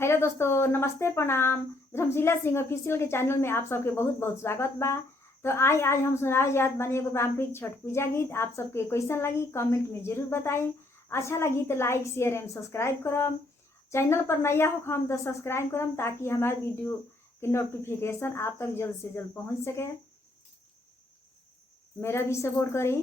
Hello दोस्तों, नमस्ते, प्रणाम। धर्मशिला सिंह ऑफिशियल के चैनल में आप सबके बहुत बहुत स्वागत बा। तो आज हम सुनाए जात बने एगो पारंपरिक छठ पूजा गीत। आप सबके कैसन लगी कमेंट में जरूर बताएं। अच्छा लगी तो लाइक शेयर एंड सब्सक्राइब करम। चैनल पर नया हो हम तो सब्सक्राइब करम ताकि हमारे वीडियो के नोटिफिकेशन आप तक जल्द से जल्द पहुँच सके। मेरा भी सपोर्ट करें।